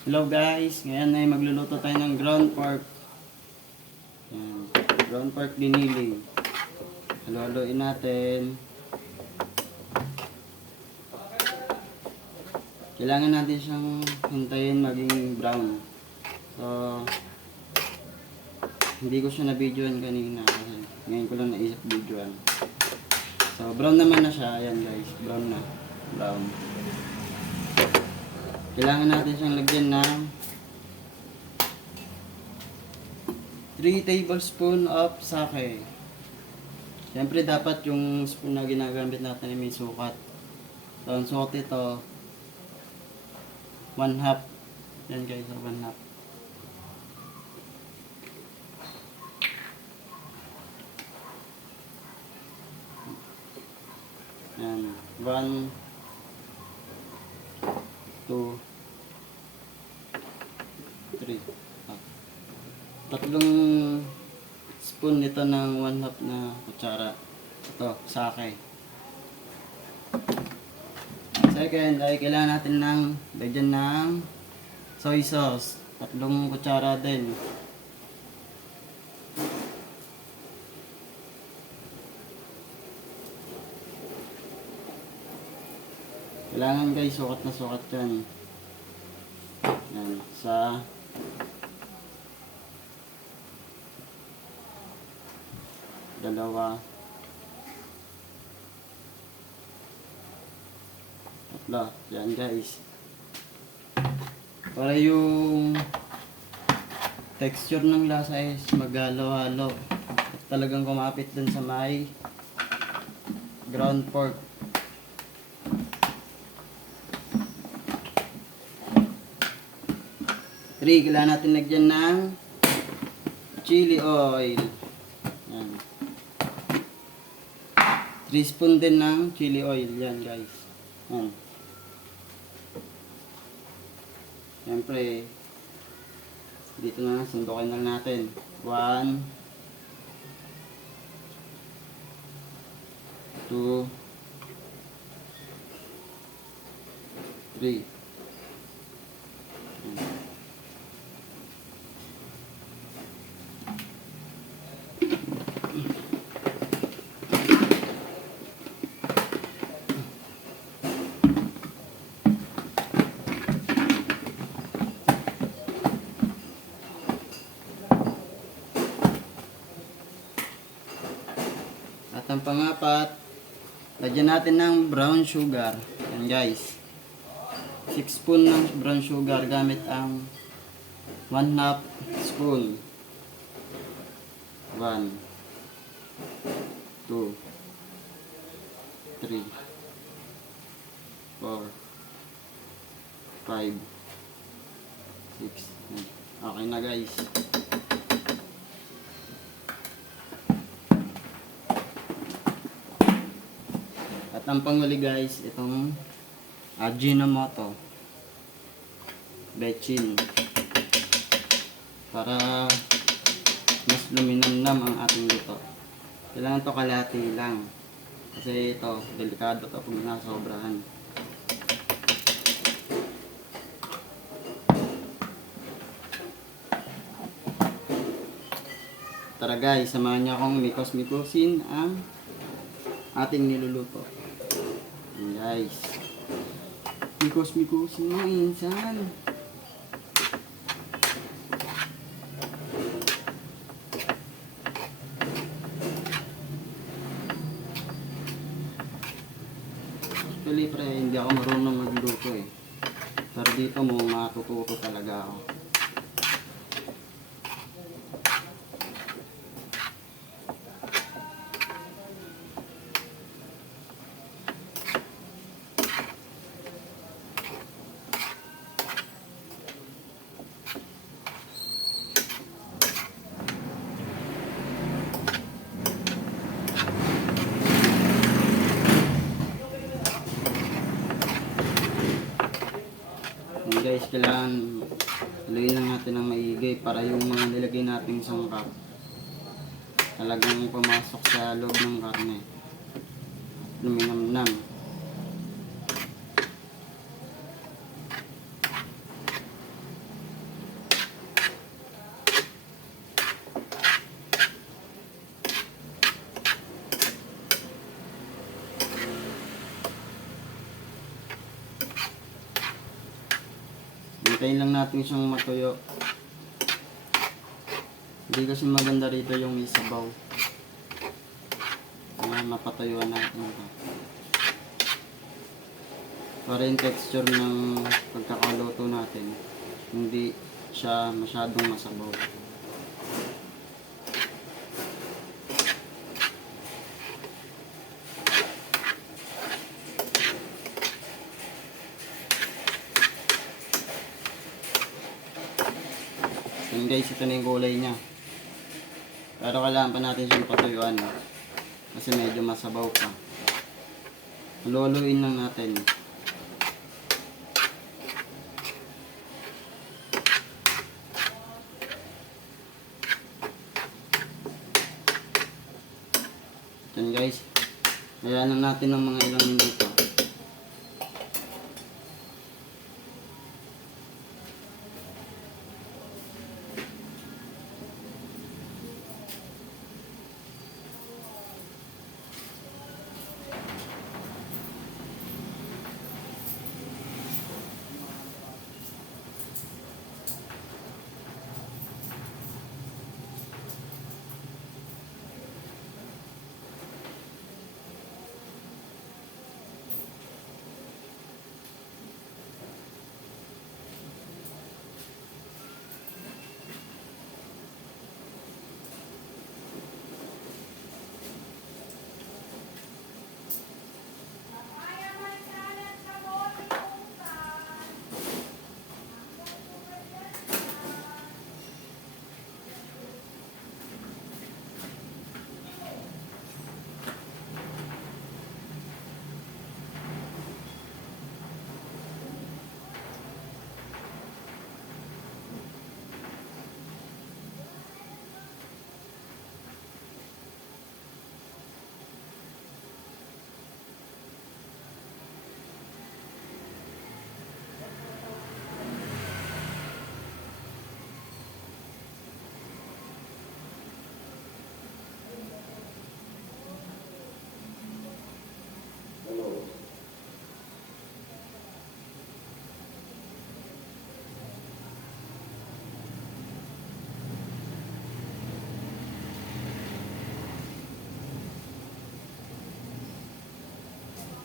Hello guys, ngayon ay magluluto tayo ng ground pork. Yan. Ground pork diniling. Halo-haloin natin. Kailangan natin siyang hintayin maging brown. So, hindi ko siya na-videoan kanina kasi ngayon ko lang naisip videoan. So, brown naman na siya. Ayan guys, brown na. Brown. Kailangan natin siyang lagyan ng 3 tablespoon of sake. Siyempre dapat yung spoon na ginagamit natin ay may sukat. So, ang sukat ito 1/2. Yan guys, 1/2. Yan, 1, 2, 3. Tatlong spoon nito ng 1/2 na kutsara. Ito, sake. Second ay kailangan natin ng lagyan ng soy sauce. 3 kutsara din. Kailangan guys, sukat na sukat yan. Yan, sa dalawa, tatlo. Yan guys. Para yung texture ng lasa is maghalo-halo. At talagang kumapit dun sa may ground pork. Kailangan natin lagyan ng chili oil. Yan. 3 spoon din ng chili oil. Yan guys. Yan. Siyempre, dito na, sundukin na natin. 1, 2, 3. At ang pangapat, lagyan natin ng brown sugar. Yan guys. 6 spoon ng brown sugar gamit ang 1/2 spoon. 1, 2, 3, 4, 5, 6. Okay na guys. At ang panghuli guys, itong Ajinomoto Bechin, para mas luminamnam ang ating luto. Kailangan to kalahati lang kasi ito delikado to pag nasobrahan. Tara guys, samahan niyo akong mikos-mikosin ang ating niluluto. Ayan guys, mikos-mikosin mo insan. Actually pre, hindi ako marunong magluto eh. Pero dito mo matututo talaga ako. Yan guys, kailangan haluin lang natin ng maigi para yung mga nilagay nating sangkap talagang pumasok sa loob ng karne. Luminamnam. Hintayin lang natin siyang matuyo. Hindi kasi maganda rito yung may sabaw. Kaya mapatuyuan natin ito. Para yung texture ng pagkakaluto natin, hindi siya masyadong masabaw. Yan guys, ito na yung gulay niya. Pero kailangan pa natin siyang patuyuan. Kasi medyo masabaw pa. Luluin lang natin. Yan guys. Hayaan lang natin ng mga ilang minuto.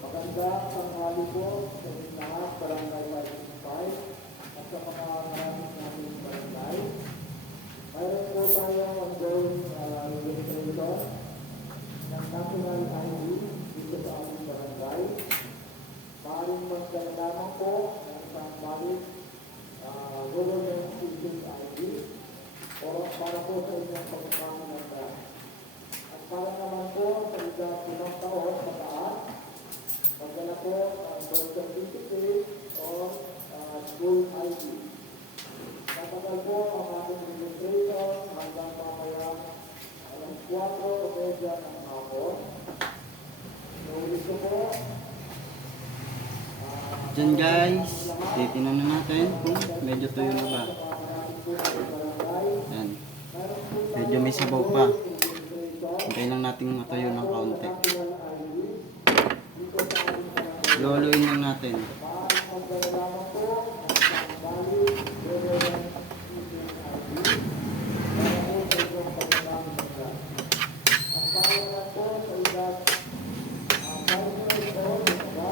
Magandang tanghali po sa inyong lahat, Barangay 565 at sa mga maraming namin barangay. Mayroon po tayo ongoing registration ng national ID dito sa aming barangay. Maaaring magdala lamang po ng isang valid government issued ID o para po sa inyong pagkakamaganda. At para naman po sa edad 5 taon pataas, magdala po ang birth certificate o school ID. Tatagal po ang ating registration hanggang mamaya alas 4:30 ng hapon. Naulit ko po. Diyan guys, titignan na natin kung medyo tuyo na ba. Yan. Medyo may sabaw pa. Hintayin lang natin matuyo ng kaunti. Luluin lang natin.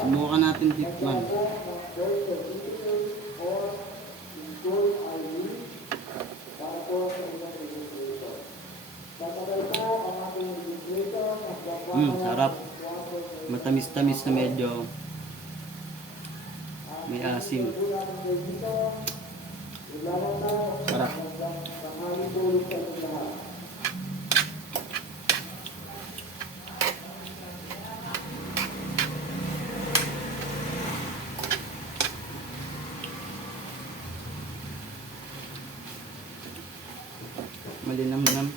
Subukan natin tikman. Sarap. Matamis-tamis na medyo may asim. Sarap. Malinam-nam.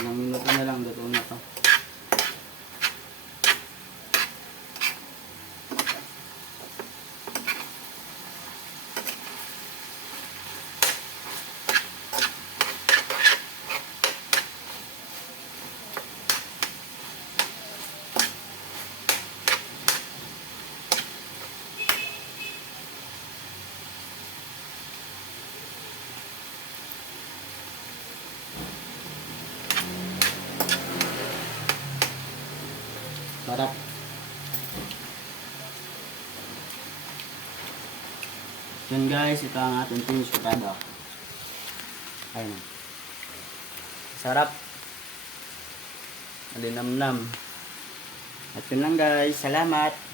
Ilang minuto na lang, luto na to. Sarap. Yun guys, ito ang ating finished product. Ayun. Sarap. Malinamnam. At yun lang guys. Salamat.